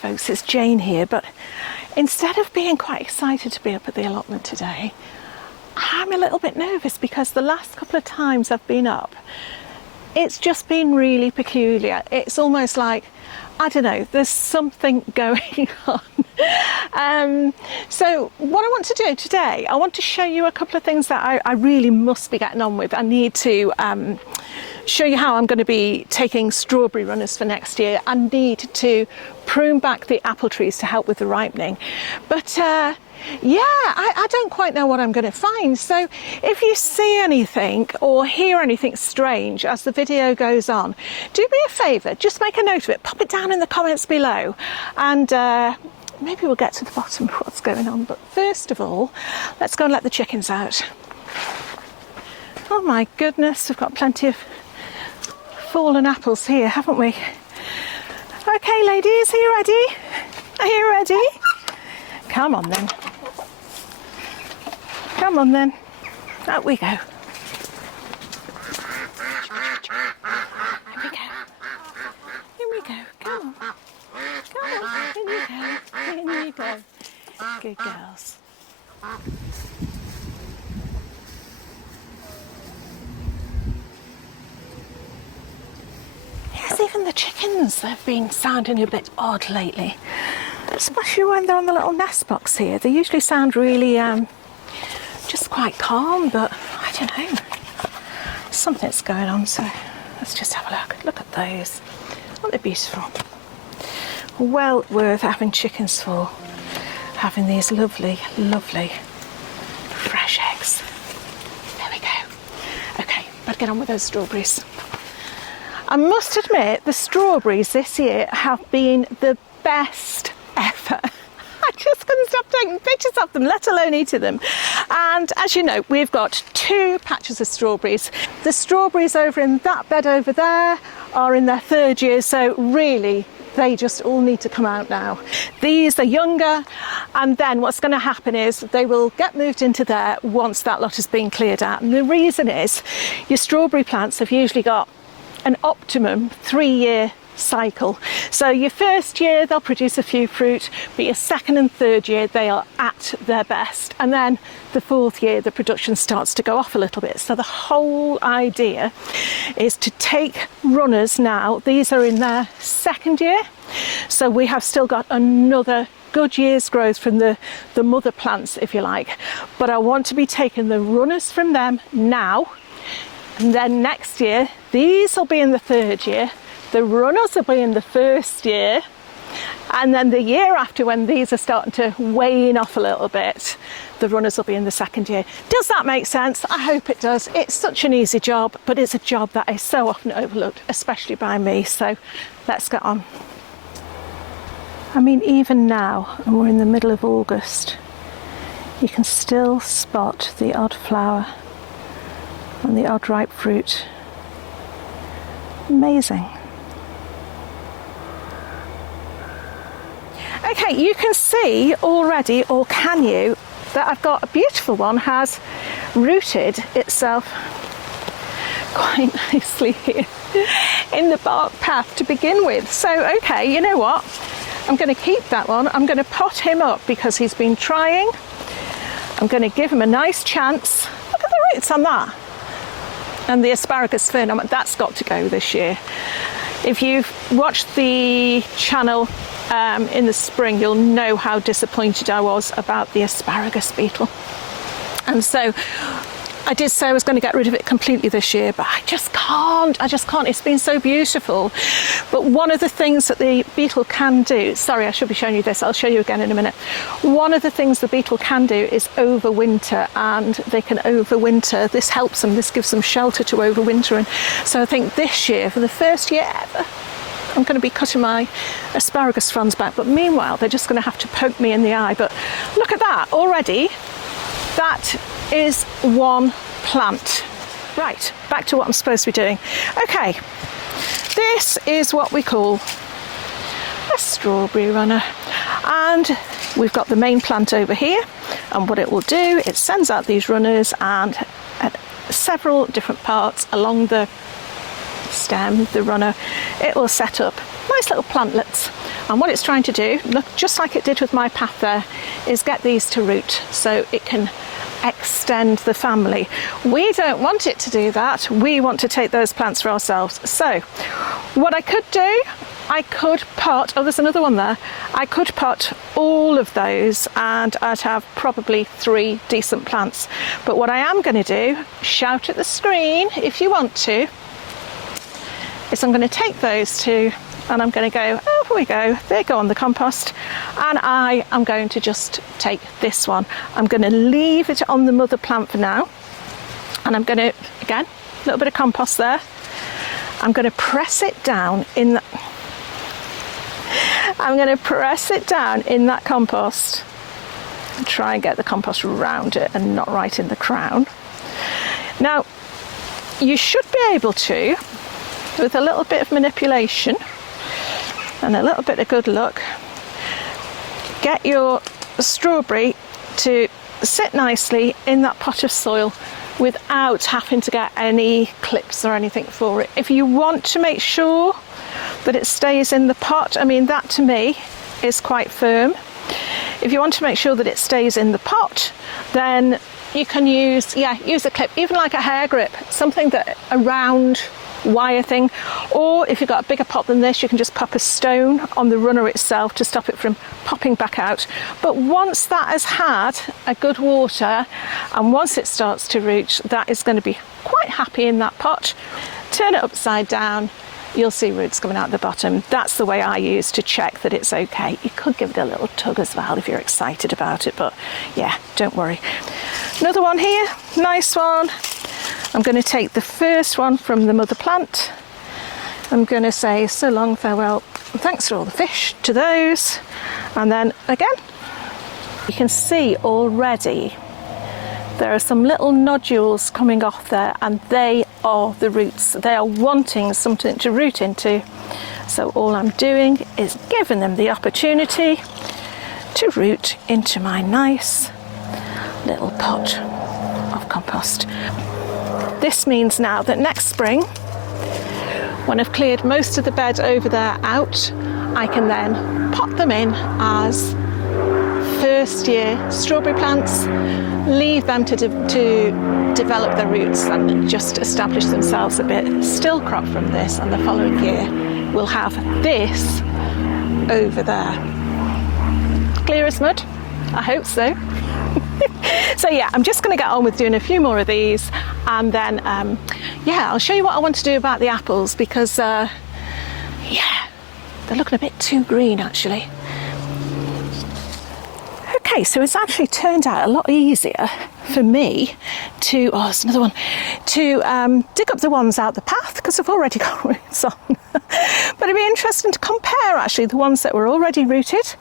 folks, it's Jane here, but instead of being quite excited to be up at the allotment today, I'm a little bit nervous because the last couple of times I've been up, it's just been really peculiar. It's almost like, I don't know, there's something going on. So what I want to do today, I want to show you a couple of things that I really must be getting on with. I need to show you how I'm going to be taking strawberry runners for next year. I need to prune back the apple trees to help with the ripening. But yeah, I don't quite know what I'm going to find. So if you see anything or hear anything strange as the video goes on, do me a favour, just make a note of it, pop it down in the comments below, and maybe we'll get to the bottom of what's going on. But first of all, let's go and let the chickens out. Oh my goodness, we've got plenty of fallen apples here, haven't we? Okay, ladies, are you ready? Are you ready? Come on then. Come on then. Out we go. Here we go. Here we go. Come on. Come on. In you go. In you go. Good girls. Yes, even the chickens, they've been sounding a bit odd lately. Especially when they're on the little nest box here. They usually sound really just quite calm, but I don't know. Something's going on, so let's just have a look. Look at those. Aren't they beautiful? Well worth having chickens for. Having these lovely, lovely fresh eggs. There we go. Okay, better get on with those strawberries. I must admit, the strawberries this year have been the best ever. I just couldn't stop taking pictures of them, let alone eating them. And as you know, we've got 2 patches of strawberries. The strawberries over in that bed over there are in their 3rd year, so really they just all need to come out now. These are younger, and then what's going to happen is they will get moved into there once that lot has been cleared out. And the reason is your strawberry plants have usually got an optimum 3-year cycle. So your 1st year they'll produce a few fruit, but your 2nd and 3rd year they are at their best, and then the 4th year the production starts to go off a little bit. So the whole idea is to take runners now. These are in their 2nd year, so we have still got another good year's growth from the mother plants, if you like, but I want to be taking the runners from them now, and then next year these will be in the 3rd year, the runners will be in the 1st year, and then the year after, when these are starting to wane off a little bit, the runners will be in the 2nd year. Does that make sense? I hope it does. It's such an easy job, but it's a job that is so often overlooked, especially by me, so let's get on. I mean, even now, and we're in the middle of August, you can still spot the odd flower and the odd ripe fruit. Amazing. Okay, you can see already, or can you, that I've got a beautiful one has rooted itself quite nicely here in the bark path to begin with. So, okay, you know what? I'm going to keep that one. I'm going to pot him up because he's been trying. I'm going to give him a nice chance. Look at the roots on that. And the asparagus fern, that's got to go this year. If you've watched the channel in the spring, you'll know how disappointed I was about the asparagus beetle. And so I did say I was going to get rid of it completely this year, but I just can't. It's been so beautiful. But one of the things that the beetle can do, sorry, I should be showing you this, I'll show you again in a minute. One of the things the beetle can do is overwinter, and they can overwinter. This helps them, this gives them shelter to overwinter. And so I think this year, for the 1st year ever, I'm going to be cutting my asparagus fronds back, but meanwhile they're just going to have to poke me in the eye. But look at that already. That is one plant. Right, back to what I'm supposed to be doing. Okay, this is what we call a strawberry runner, and we've got the main plant over here, and what it will do, it sends out these runners, and at several different parts along the stem, the runner, it will set up nice little plantlets And what it's trying to do, look, just like it did with my path there, is get these to root so it can extend the family. We don't want it to do that. We want to take those plants for ourselves. So what I could do, I could pot, oh, there's another one there. I could pot all of those and I'd have probably 3 decent plants. But what I am going to do, shout at the screen if you want to, is I'm going to take those 2 and I'm going to go, over we go, they go on the compost, and I am going to just take this one. I'm going to leave it on the mother plant for now, and I'm going to, again, a little bit of compost there. I'm going to press it down in the, I'm going to press it down in that compost and try and get the compost around it and not right in the crown. Now, you should be able to, with a little bit of manipulation and a little bit of good luck, get your strawberry to sit nicely in that pot of soil without having to get any clips or anything for it. If you want to make sure that it stays in the pot, I mean, that to me is quite firm. If you want to make sure that it stays in the pot, then you can use a clip, even like a hair grip, something that a round wire thing, or if you've got a bigger pot than this, you can just pop a stone on the runner itself to stop it from popping back out. But once that has had a good water and once it starts to root, that is going to be quite happy in that pot. Turn it upside down, you'll see roots coming out the bottom. That's the way I use to check that it's okay. You could give it a little tug as well if you're excited about it, but yeah, don't worry. Another one here, nice one. I'm going to take the first one from the mother plant. I'm going to say so long, farewell, thanks for all the fish to those. And then again, you can see already there are some little nodules coming off there, and they are the roots. They are wanting something to root into. So all I'm doing is giving them the opportunity to root into my nice little pot of compost. This means now that next spring, when I've cleared most of the bed over there out, I can then pot them in as first year strawberry plants, leave them to develop their roots and just establish themselves a bit, still crop from this, and the following year we'll have this over there. Clear as mud? I hope so. So yeah, I'm just going to get on with doing a few more of these, and then yeah, I'll show you what I want to do about the apples, because yeah, they're looking a bit too green actually. Okay, so it's actually turned out a lot easier for me to, oh, there's another one, to dig up the ones out the path, because I've already got roots on. But it'd be interesting to compare actually the ones that were already rooted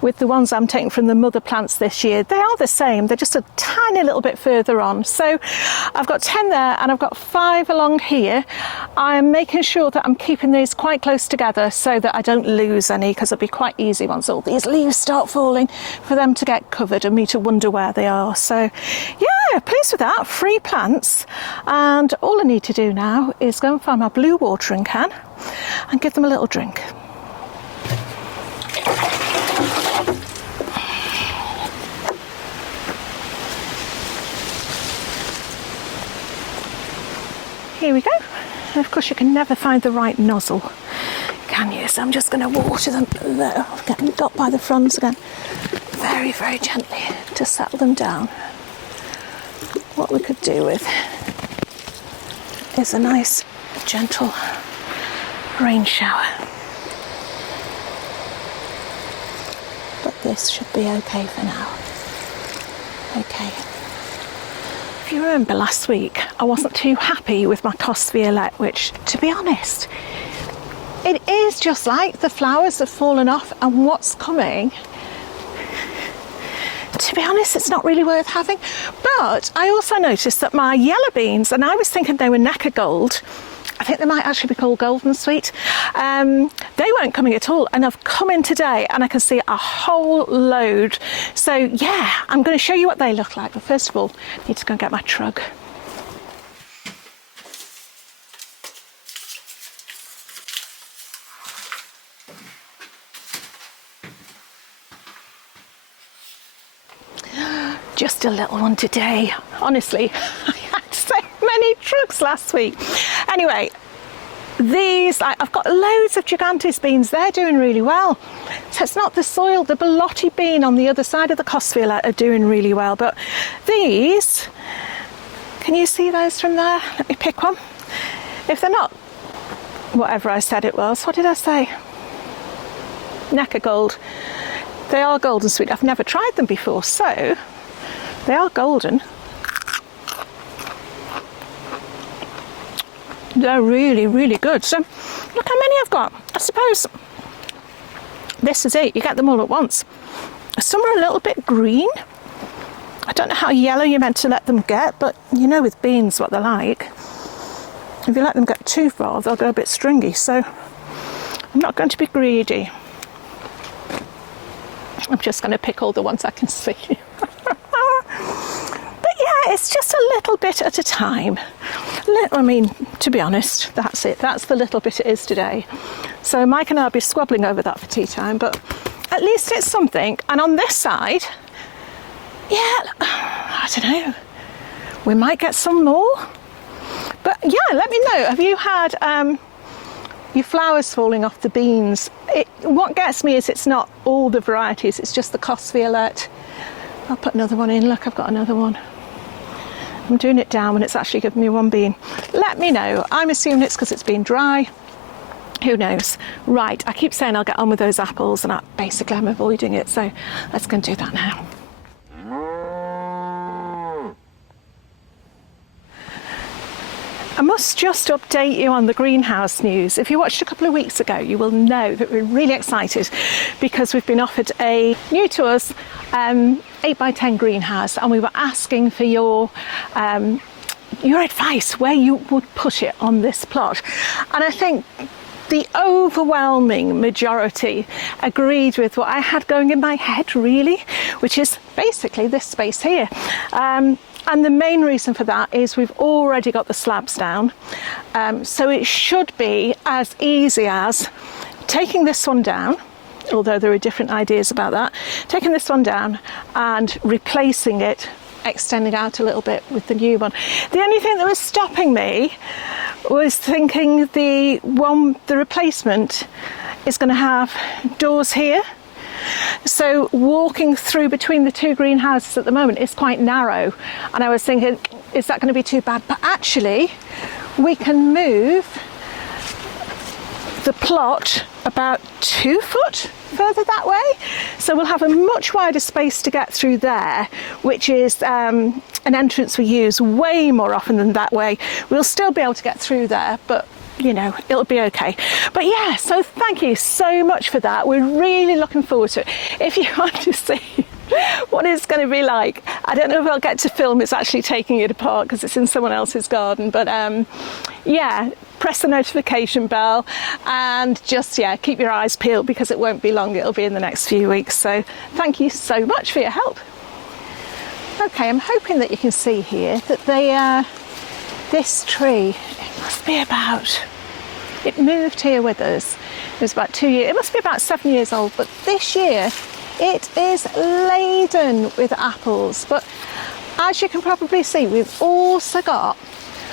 with the ones I'm taking from the mother plants this year. They are the same, they're just a tiny little bit further on. So I've got 10 there and I've got 5 along here. I'm making sure that I'm keeping these quite close together so that I don't lose any, because it'll be quite easy once all these leaves start falling for them to get covered and me to wonder where they are. So yeah, pleased with that. 3 plants, and all I need to do now is go and find my blue watering can and give them a little drink. Here we go. And of course you can never find the right nozzle, can you? So I'm just going to water them there. I'm getting got by the fronds again. Very, very gently to settle them down. What we could do with is a nice gentle rain shower. But this should be okay for now. Okay. If you remember last week, I wasn't too happy with my Cos Violette, which, to be honest, it is just like the flowers have fallen off, and what's coming, to be honest, it's not really worth having. But I also noticed that my yellow beans, and I was thinking they were Necker Gold, I think they might actually be called Golden Sweet, they weren't coming at all, and I've come in today and I can see a whole load. So yeah, I'm going to show you what they look like, but first of all I need to go and get my trug. Just a little one today. Honestly, I had so many trucks last week. Anyway, these, I've got loads of gigantes beans. They're doing really well. So it's not the soil, the Bellotti bean on the other side of the Cosfield are doing really well. But these, can you see those from there? Let me pick one. If they're not whatever I said it was, what did I say? Necker gold. They are golden sweet. I've never tried them before, so they are golden. They're really, really good. So look how many I've got. I suppose this is it. You get them all at once. Some are a little bit green. I don't know how yellow you're meant to let them get, but you know with beans what they're like. If you let them get too far, they'll go a bit stringy. So I'm not going to be greedy. I'm just going to pick all the ones I can see. But yeah, it's just a little bit at a time. I mean, to be honest, that's it. That's the little bit it is today. So Mike and I will be squabbling over that for tea time, but at least it's something. And on this side, yeah, I don't know. We might get some more. But yeah, let me know. Have you had your flowers falling off the beans? What gets me is it's not all the varieties. It's just the Cosfield. I'll put another one in. Look, I've got another one. I'm doing it down when it's actually giving me one bean. Let me know. I'm assuming it's because it's been dry. Who knows? Right, I keep saying I'll get on with those apples, and basically I'm avoiding it. So let's go and do that now. I must just update you on the greenhouse news. If you watched a couple of weeks ago, you will know that we're really excited because we've been offered a new to us 8x10 greenhouse, and we were asking for your advice where you would put it on this plot. And I think the overwhelming majority agreed with what I had going in my head, really, which is basically this space here. And the main reason for that is we've already got the slabs down. So it should be as easy as taking this one down, although there are different ideas about that, taking this one down and replacing it, extending out a little bit with the new one. The only thing that was stopping me was thinking the replacement is going to have doors here. So walking through between the two greenhouses at the moment is quite narrow, and I was thinking, is that going to be too bad? But actually we can move the plot about 2 foot further that way, so we'll have a much wider space to get through there, which is an entrance we use way more often than that way. We'll still be able to get through there, but you know, it'll be okay. But yeah, so thank you so much for that. We're really looking forward to it. If you want to see what it's going to be like, I don't know if I'll get to film it's actually taking it apart because it's in someone else's garden, but yeah, press the notification bell and just, yeah, keep your eyes peeled because it won't be long. It'll be in the next few weeks. So thank you so much for your help. Okay, I'm hoping that you can see here that this tree, it must be about, it moved here with us. It was about 2 years, it must be about 7 years old, but this year it is laden with apples. But as you can probably see, we've also got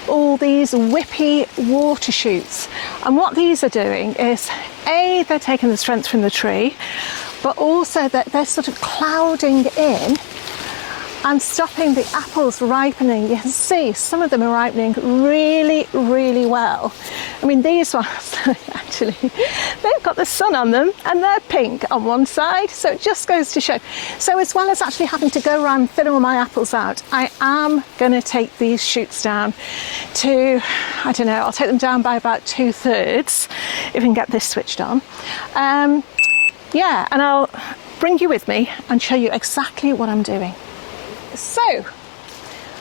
all these whippy water shoots. And what these are doing is, A, they're taking the strength from the tree, but also that they're sort of clouding in and stopping the apples ripening. You can see some of them are ripening really, really well. I mean, these ones, actually, they've got the sun on them and they're pink on one side, so it just goes to show. So as well as actually having to go around filling all my apples out, I am going to take these shoots down to, I don't know, I'll take them down by about 2/3 if we can get this switched on. Yeah, and I'll bring you with me and show you exactly what I'm doing. So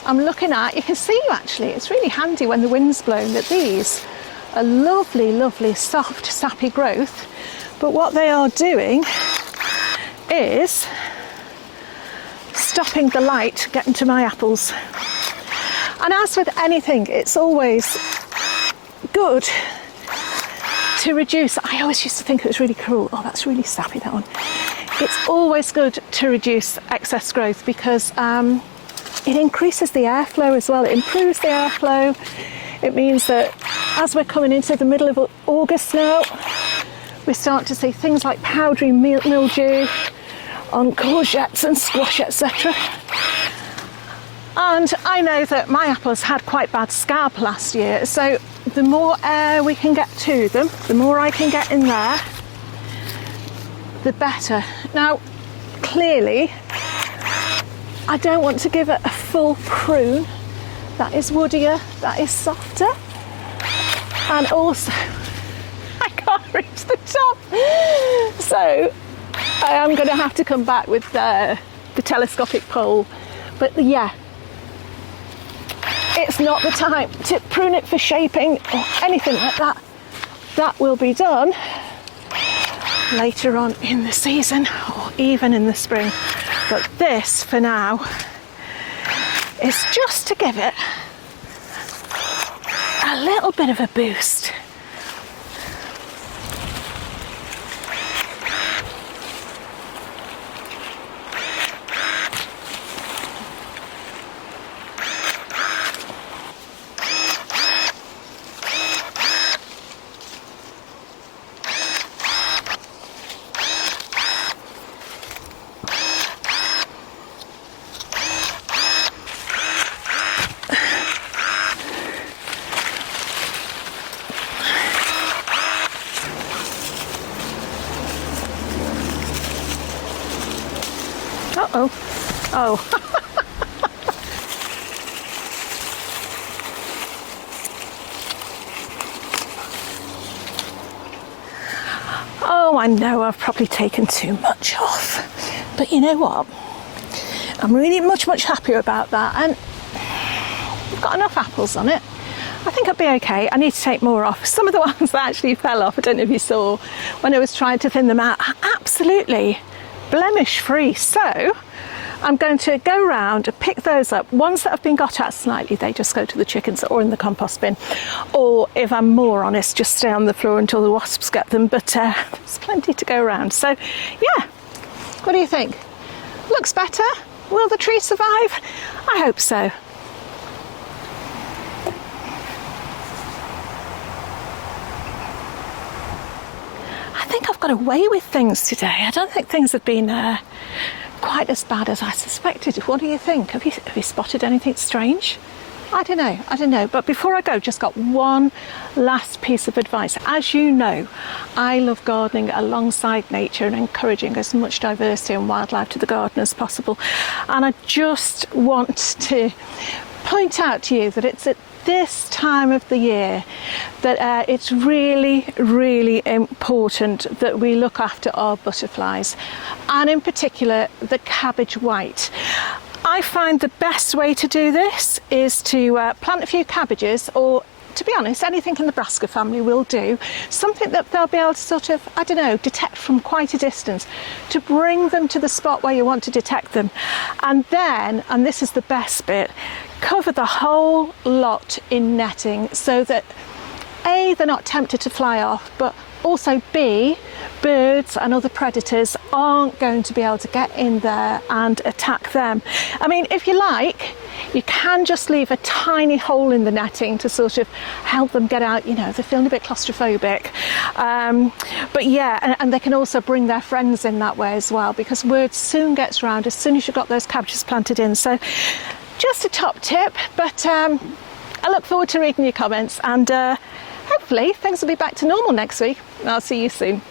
I'm looking at, you can see actually, it's really handy when the wind's blowing that these are lovely, lovely, soft, sappy growth. But what they are doing is stopping the light getting to my apples. And as with anything, it's always good to reduce. I always used to think it was really cruel. Oh, that's really sappy, that one. It's always good to reduce excess growth because it increases the airflow as well. It improves the airflow. It means that as we're coming into the middle of August now, we start to see things like powdery mildew on courgettes and squash, etc. And I know that my apples had quite bad scab last year, so the more air we can get to them, the more I can get in there, the better. Now, clearly, I don't want to give it a full prune. That is woodier, that is softer, and also I can't reach the top, so I am going to have to come back with the telescopic pole. But yeah, it's not the time to prune it for shaping or anything like that. That will be done later on in the season or even in the spring. But this, for now, is just to give it a little bit of a boost. Uh-oh. Oh. Oh, I know I've probably taken too much off. But you know what? I'm really much happier about that. And we've got enough apples on it. I think I'll be okay. I need to take more off. Some of the ones that actually fell off, I don't know if you saw, when I was trying to thin them out, are absolutely blemish free. So I'm going to go round and pick those up. Ones that have been got at slightly, they just go to the chickens or in the compost bin. Or if I'm more honest, just stay on the floor until the wasps get them. But there's plenty to go around. So yeah, what do you think? Looks better. Will the tree survive? I hope so. I think I've got away with things today. I don't think things have been quite as bad as I suspected. What do you think? Have you spotted anything strange? I don't know. But before I go, just got one last piece of advice. As you know, I love gardening alongside nature and encouraging as much diversity and wildlife to the garden as possible. And I just want to point out to you that it's at this time of the year that it's really important that we look after our butterflies, and in particular the cabbage white. I find the best way to do this is to plant a few cabbages, or to be honest, anything in the brassica family will do. Something that they'll be able to sort of, I don't know, detect from quite a distance, to bring them to the spot where you want to detect them. And then, and this is the best bit, cover the whole lot in netting so that A, they're not tempted to fly off, but also B, birds and other predators aren't going to be able to get in there and attack them. I mean, if you like, you can just leave a tiny hole in the netting to sort of help them get out, you know, they're feeling a bit claustrophobic. But yeah, and they can also bring their friends in that way as well, because word soon gets round as soon as you've got those cabbages planted in. So just a top tip, but I look forward to reading your comments, and hopefully things will be back to normal next week. I'll see you soon.